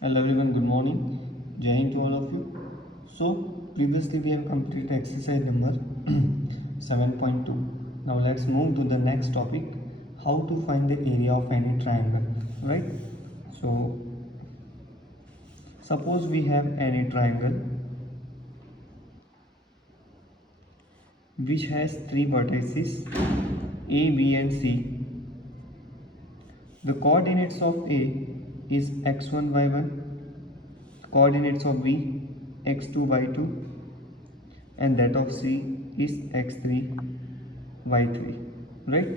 Hello everyone, good morning. Jai Hind to all of you. So previously we have completed exercise number 7.2. Now let's move to the next topic, how to find the area of any triangle, right? So suppose we have any triangle which has three vertices A, B and C. The coordinates of A is x1, y1, coordinates of B x2, y2, and that of C is x3, y3, right?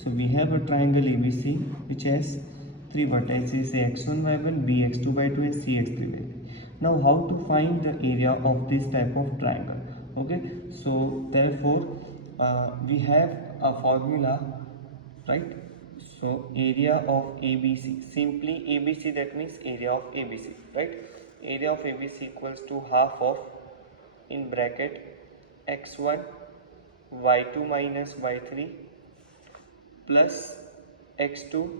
So we have a triangle ABC which has three vertices x1, y1, b x2, y2 and c x3, y3. Now how to find the area of this type of triangle? Okay, so therefore we have a formula, right? So area of ABC, simply ABC, that means area of ABC, right? Area of ABC equals to half of, in bracket, x1 y2 minus y3 plus x2,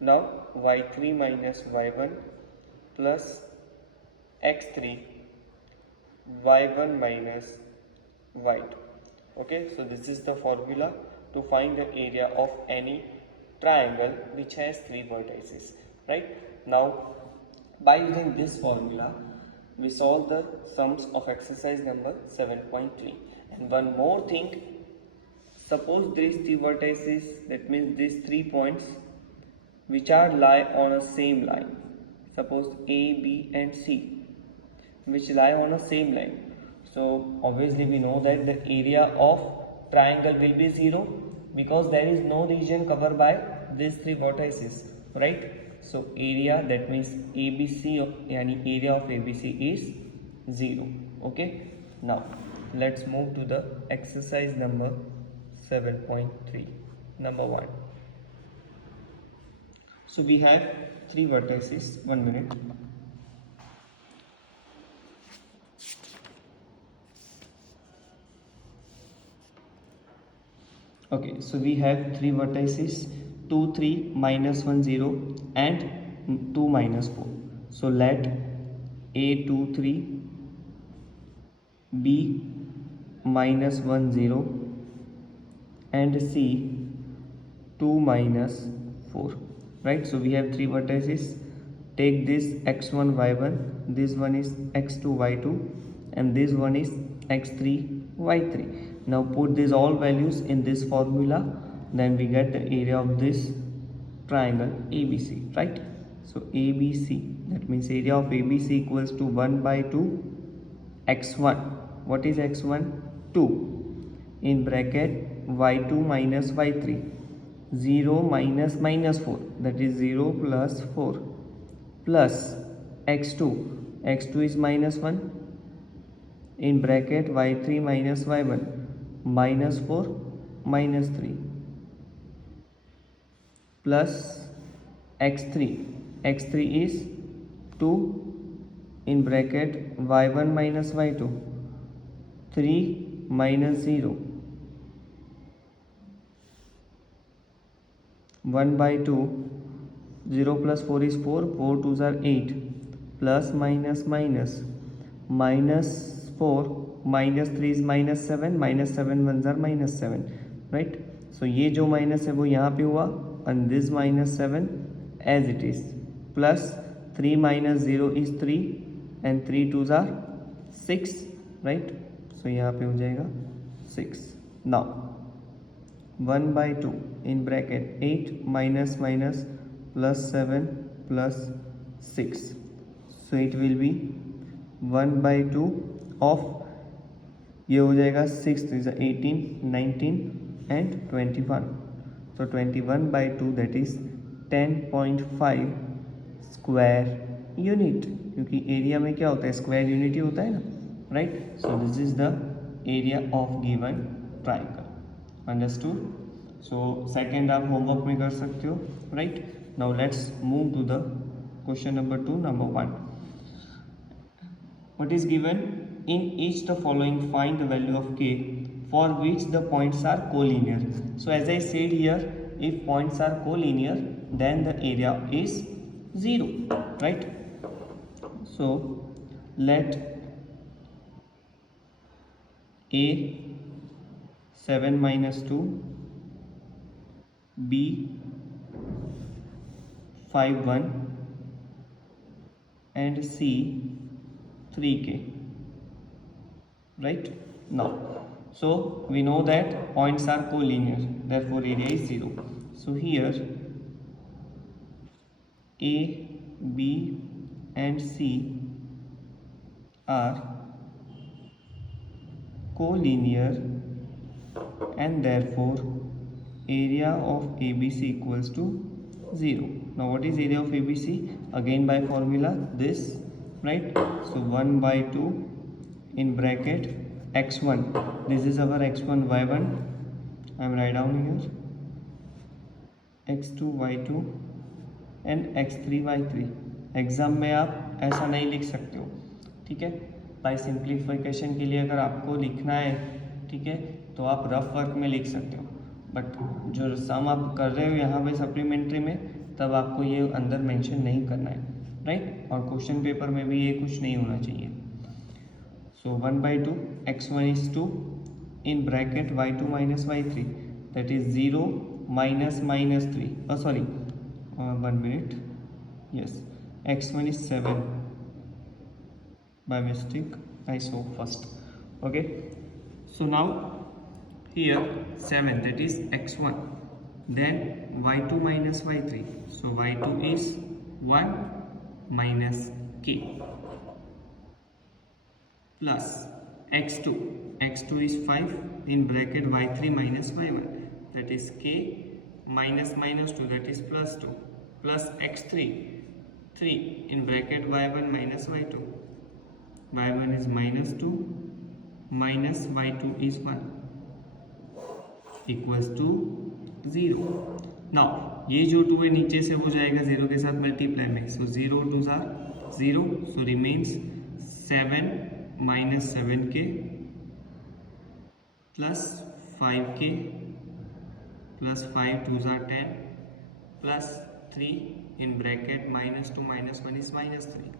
now y3 minus y1 plus x3 y1 minus y2. Okay, so this is the formula to find the area of any triangle which has three vertices, right? Now by using this formula we solve the sums of exercise number 7.3. And one more thing, suppose these three vertices, that means these 3 points which are lie on a same line, suppose A, B and C, which lie on a same line. So obviously we know that the area of triangle will be 0 because there is no region covered by these three vertices, right? So area, that means ABC, yani area of ABC is 0. Okay, now let's move to the exercise number 7.3. Number 1. So we have three vertices. 1 minute. Okay, so we have three vertices, 2, 3, minus 1, 0 and 2, minus 4. So let A 2, 3, B minus 1, 0 and C 2, minus 4, right? So we have three vertices. Take this x1, y1, this one is x2, y2 and this one is x3, y3. Now put these all values in this formula, then we get the area of this triangle ABC, right? So ABC, that means area of ABC equals to 1 by 2 x1. What is x1? 2, in bracket y2 minus y3, 0 minus minus 4, that is 0 plus 4, plus x2, x2 is minus 1, in bracket y3 minus y1, minus 4 minus 3, plus x3, x3 is 2, in bracket y1 minus y2, 3 minus 0, 1 by 2, 0 plus 4 is 4, 4 2s are 8, plus minus minus, minus 4 minus 3 is minus 7, minus 7 1s are minus 7, right? So ये जो minus है वो यहाँ पे हुआ and this minus 7 as it is, plus 3 minus 0 is 3 and 3 2s are 6, right? So यहाँ पे हो जाएगा 6. Now 1 by 2 in bracket 8 minus minus plus 7 plus 6, so it will be 1 by 2 of, ये हो जाएगा 6 is 18, 19 and 21, so 21 by 2, that is 10.5 square unit, क्योंकि area में क्या होता है, स्क्वायर यूनिट ही होता है ना, right? So this is the area of given triangle. Understood? So second आप होमवर्क में कर सकते हो, right? Now let's move to the question number 2. Number 1, what is given in each the following, find the value of k for which the points are collinear. So as I said here, if points are collinear then the area is 0, right? So let A 7 minus 2, B 5 1 and C 3k, right? Now, so we know that points are collinear, therefore area is 0. So here A, B and C are collinear and therefore area of ABC equals to 0. Now what is area of ABC? Again by formula this, right? So 1 by 2 in bracket x1, this is our x1 y1, I am write down here x2 y2 and x3 y3. Exam में आप ऐसा नहीं लिख सकते हो, ठीक है? Bye simplification के लिए अगर आपको लिखना है, ठीक है, तो आप रफ वर्क में लिख सकते हो, बट जो सम आप कर रहे हो यहाँ पे सप्लीमेंट्री में, तब आपको ये अंदर मेंशन नहीं करना है, राइट? और क्वेश्चन पेपर में भी ये कुछ नहीं होना चाहिए. सो 1 by 2 x1 is 2 in bracket y2 minus y3, that is 0 minus minus 3, sorry, 1 minute, yes, x1 is 7, by mistake I saw first, okay? So now here 7, that is x1, then y2 minus y3, so y2 is 1 minus k plus x2, x2 is 5 in bracket y3 minus y1, that is k minus minus 2, that is plus 2, plus x3, 3 in bracket y1 minus y2, y1 is minus 2 minus y2 is 1 equals to 0. now ये जो 2 है नीचे से हो जाएगा 0 के साथ multiply में, so 0 2s are 0, so remains 7 minus 7k plus 5k plus 5 2s are 10 plus 3 in bracket minus 2 minus 1 is minus 3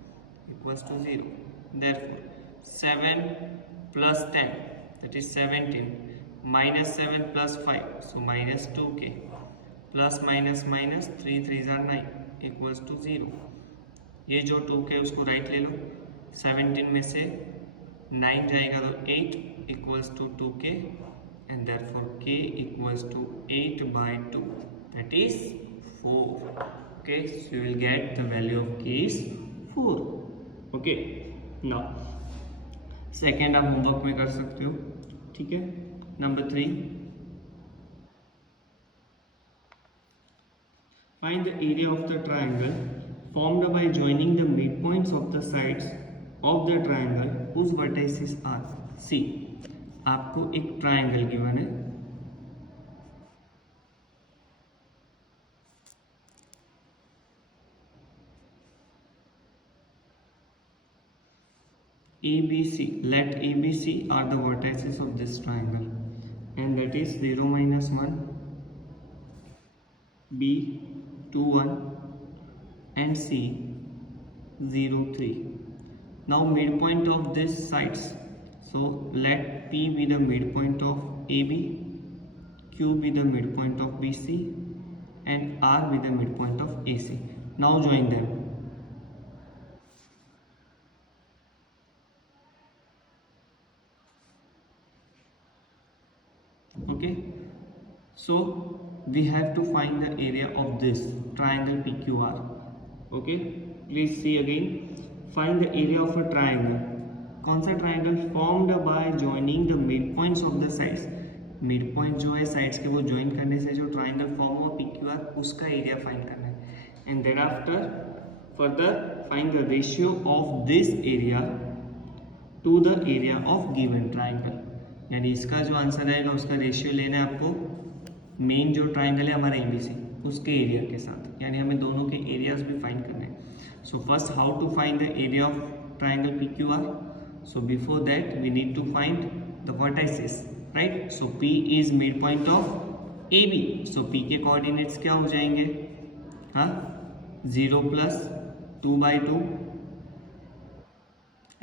equals to 0. Therefore 7 plus 10, that is 17, minus 7 plus 5, so minus 2k plus minus minus 3 3s are 9 equals to 0. ये जो 2k उसको right ले लो, 17 में से 9 जाएगा तो 8 equals to 2k and therefore k equals to 8 by 2, that is 4. Okay, so you will get the value of k is 4. Okay, now second आप homework में कर सकते हो, ठीक है? Number 3, find the area of the triangle formed by joining the midpoints of the sides of the triangle whose vertices are. See, आपको एक triangle given है, ABC, let ABC are the vertices of this triangle, and that is 0 minus 1, B 2 1 and C 0 3. now midpoint of these sides, so let P be the midpoint of AB, Q be the midpoint of BC and R be the midpoint of AC. now join them. Okay, so we have to find the area of this triangle PQR. okay, please see again, find the area of a triangle. कौन सा triangle? Formed by joining the mid points of the sides. Mid point जो है sides के, वो join करने से जो triangle form हुआ PQR, उसका एरिया फाइंड करना है. And then after further find the ratio of this area to the area of given triangle. यानी इसका जो आंसर आएगा उसका रेशियो लेना है आपको मेन जो ट्राइंगल है हमारा ABC, उसके एरिया के साथ. यानी हमें दोनों के एरियाज भी फाइंड करने हैं. So first how to find the area of triangle PQR. So before that we need to find the vertices, right? So P is midpoint of AB. So P के coordinates क्या हो जाएंगे? हाँ, 0 plus 2/2,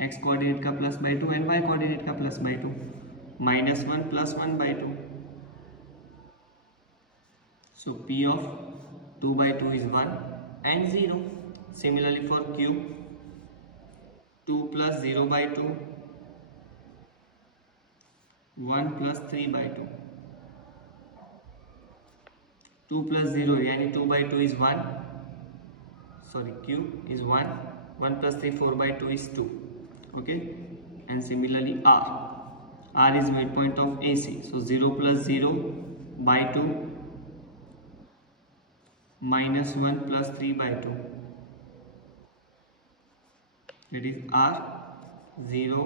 x coordinate का plus by 2 and y coordinate का plus by 2, -1 plus 1/2. So p of 2/2 is 1 and 0. Similarly for q, 2 plus 0/2, 1 plus 3/2. 2 plus 0 यानी 2/2 is 1. Sorry, q is 1. 1 plus 3, 4/2 is 2. Okay, and similarly r is midpoint of AC. So 0 plus 0/2, -1 plus 3/2. That is r. 0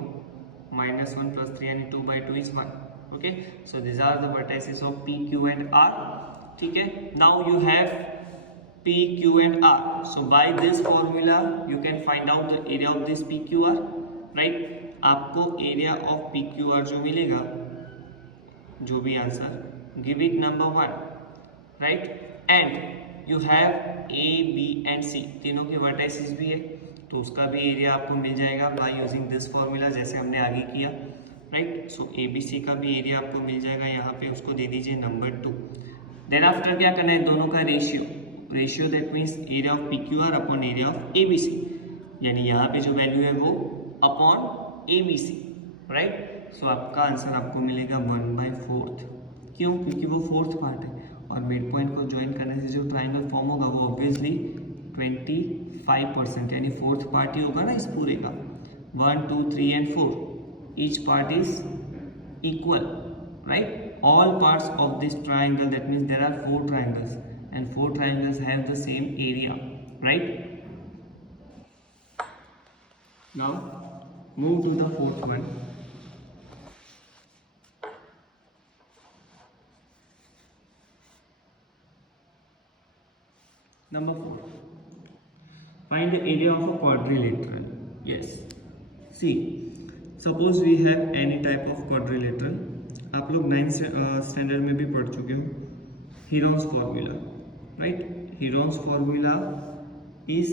minus 1 plus 3 and 2/2 is 1. Okay, so these are the vertices of p, q and r. ठीक है, now you have p, q and r. So by this formula you can find out the area of this p, q, r. Right, आपको area of p, q, r जो मिलेगा, जो भी answer, give it number 1. Right, and you have a, b and c, तीनों के vertices भी है, तो उसका भी एरिया आपको मिल जाएगा बाय यूजिंग दिस फॉर्मूला, जैसे हमने आगे किया. राइट, सो ए बी सी का भी एरिया आपको मिल जाएगा यहाँ पे, उसको दे दीजिए नंबर 2. देन आफ्टर क्या करना है, दोनों का ratio that means area of P Q R upon area of A B C, यानी यहाँ पे जो वैल्यू है वो upon A B C. Right, so आपका आंसर आपको मिलेगा 1/4. क्यों? क्योंकि वो फोर्थ पार्ट है और मिड पॉइंट को ज्वाइन करने से जो ट्राइंगल फॉर्म होगा वो ऑब्वियसली 25%, यानी फोर्थ पार्ट ही होगा ना इस पूरे का. 1, 2, 3 and 4, each part is equal. Right, all parts of this triangle, that means there are 4 triangles and 4 triangles have the same area. Right, now move to the fourth one. Number 4, find the area of a quadrilateral. Yes, see, suppose we have any type of quadrilateral. आप लोग 9th standard में भी पढ़ चुके हो Heron's formula. Right, Heron's formula is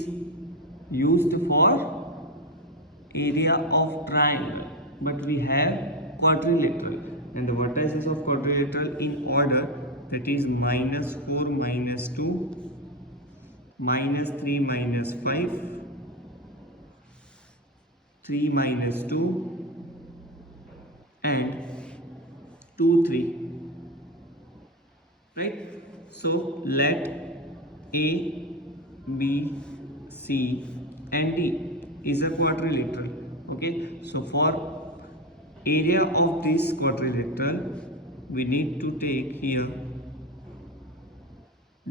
used for area of triangle, but we have quadrilateral and the vertices of quadrilateral in order, that is -4 -2, -3 -5, 3 -2 and 2 3. Right, so let A, B, C and D is a quadrilateral. Okay, so for area of this quadrilateral we need to take here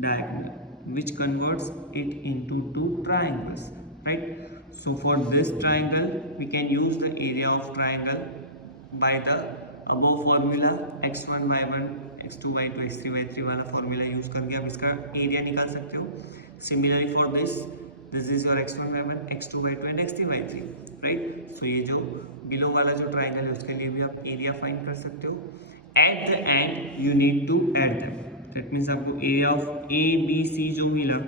diagonal, which converts it into 2 triangles. Right, so for this triangle we can use the area of triangle by the above formula, x1 y1 x2 y2 x3 y3 वाला formula use करके आप इसका area निकाल सकते हो. Similarly for this is your x1 y1 x2 y2 and x3 y3. Right, so ये जो below वाला जो ट्राइंगल है उसके लिए भी आप एरिया फाइंड कर सकते हो. At the end you need to add them, that means आपको area of A B C जो मिला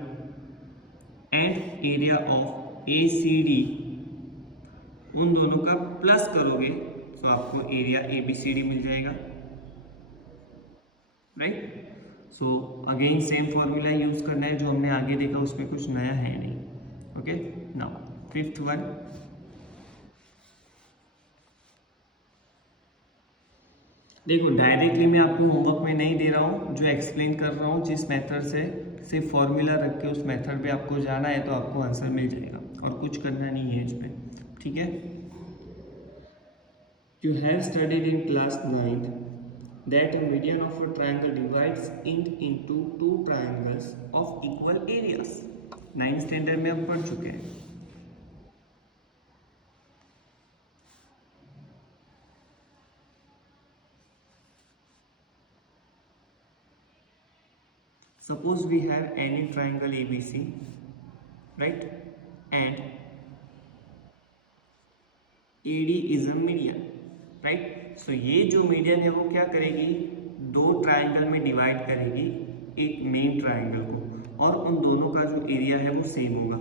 and area of A C D, उन दोनों का प्लस करोगे तो आपको area A B C D मिल जाएगा. Right, so again same formula use करना है जो हमने आगे देखा, उसमें कुछ नया है नहीं. Okay, now fifth one. देखो डायरेक्टली मैं आपको होमवर्क में नहीं दे रहा हूँ, जो एक्सप्लेन कर रहा हूँ जिस मेथड से सिर्फ फॉर्मूला रख के उस मेथड पे आपको जाना है तो आपको आंसर मिल जाएगा और कुछ करना नहीं है इस पे. ठीक है, you have studied in class 9th that a median of a triangle divides it into 2 triangles of equal areas. 9th standard में हम पढ़ चुके हैं. Suppose we have any triangle ABC, right, and AD is a median. Right, so ये जो median है वो क्या करेगी, 2 ट्राइंगल में डिवाइड करेगी एक मेन ट्राइंगल को. और उन दोनों का जो एरिया है वो सेम होगा,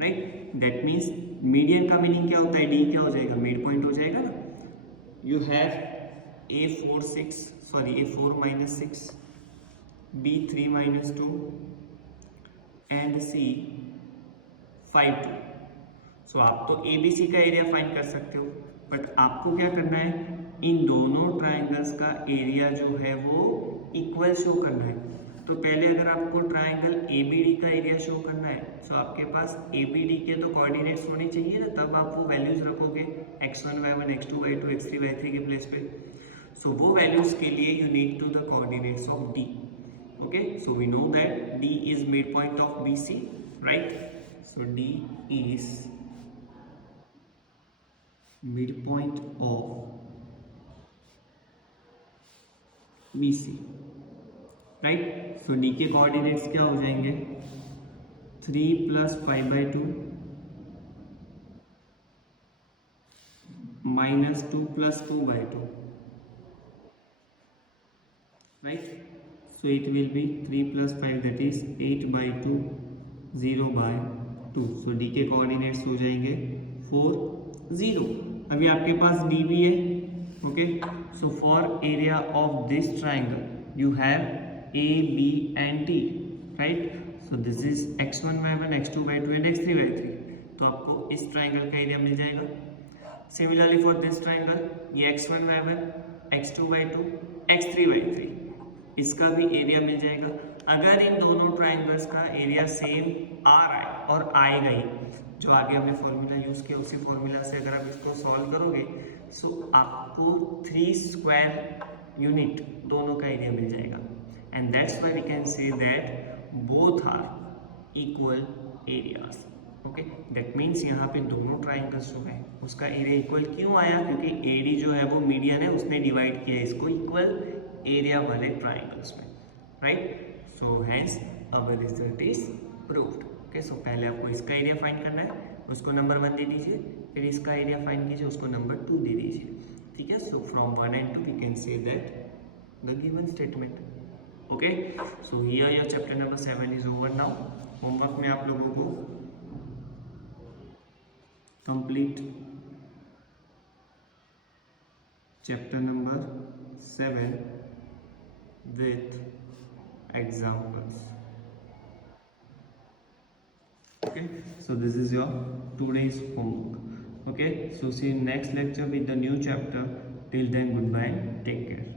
राइट। दैट मीन्स मीडियन का मीनिंग क्या होता है, डी क्या हो जाएगा, मिड पॉइंट हो जाएगा ना। You have A4 minus 6, B3 minus 2 and C 5 2। सो आप तो ABC का एरिया फाइंड कर सकते हो, बट आपको क्या करना है, इन दोनों ट्राइंगल्स का एरिया जो है वो इक्वल शो करना है। तो पहले अगर आपको ट्राइंगल ABD का एरिया शो करना है, तो आपके पास ABD के तो कोऑर्डिनेट्स होने चाहिए ना, तब आप वो वैल्यूज रखोगे x1 y1 x2 y2 x3 y3 के प्लेस पे। सो वो वैल्यूज के लिए you need to the coordinates of D। okay, so we know that D is midpoint of BC, right? So D is midpoint of BC, right? So D के coordinates क्या हो जाएंगे, 3 + 5/2 -2 + 2/2, right? So it will be 3 + 5, that is 8/2 0/2। so D के coordinates हो जाएंगे 4 0। अभी आपके पास D भी है, okay. So for area of this triangle you have A, B and D, right. So this is x1 y1 x2 y2 and x3 y3। तो आपको इस ट्राइंगल का एरिया मिल जाएगा। सिमिलरली फॉर दिस ट्राइंगल, ये x1 y1 x2 y2 x3 y3, इसका भी area मिल जाएगा। अगर इन दोनों ट्राइंगल्स का एरिया सेम आ रहा है और आएगा ही, जो आगे हमने फॉर्मूला यूज किया उसी फॉर्मूला से अगर आप इसको सॉल्व करोगे, सो आपको 3 स्क्वायर यूनिट दोनों का एरिया मिल जाएगा। And that's why we can say that both are equal areas, okay. That means यहाँ पे दोनों ट्राइंगल्स जो है उसका एरिया इक्वल क्यों आया, क्योंकि AD जो है वो मीडियन है, उसने डिवाइड किया इसको इक्वल एरिया वाले ट्राइंगल्स में, right. So hence our result is proved, okay. So पहले आपको इसका एरिया फाइंड करना है, उसको नंबर 1 दे दीजिए, फिर इसका एरिया फाइंड कीजिए, उसको नंबर 2 दे दीजिए, ठीक है। So from 1 and 2 we can say that the given statement, okay. So here your chapter number 7 is over now. Homework में आप लोगों को complete chapter number 7 with examples, okay। so this is your today's homework, okay। so see you next lecture with the new chapter. Till then, goodbye, take care.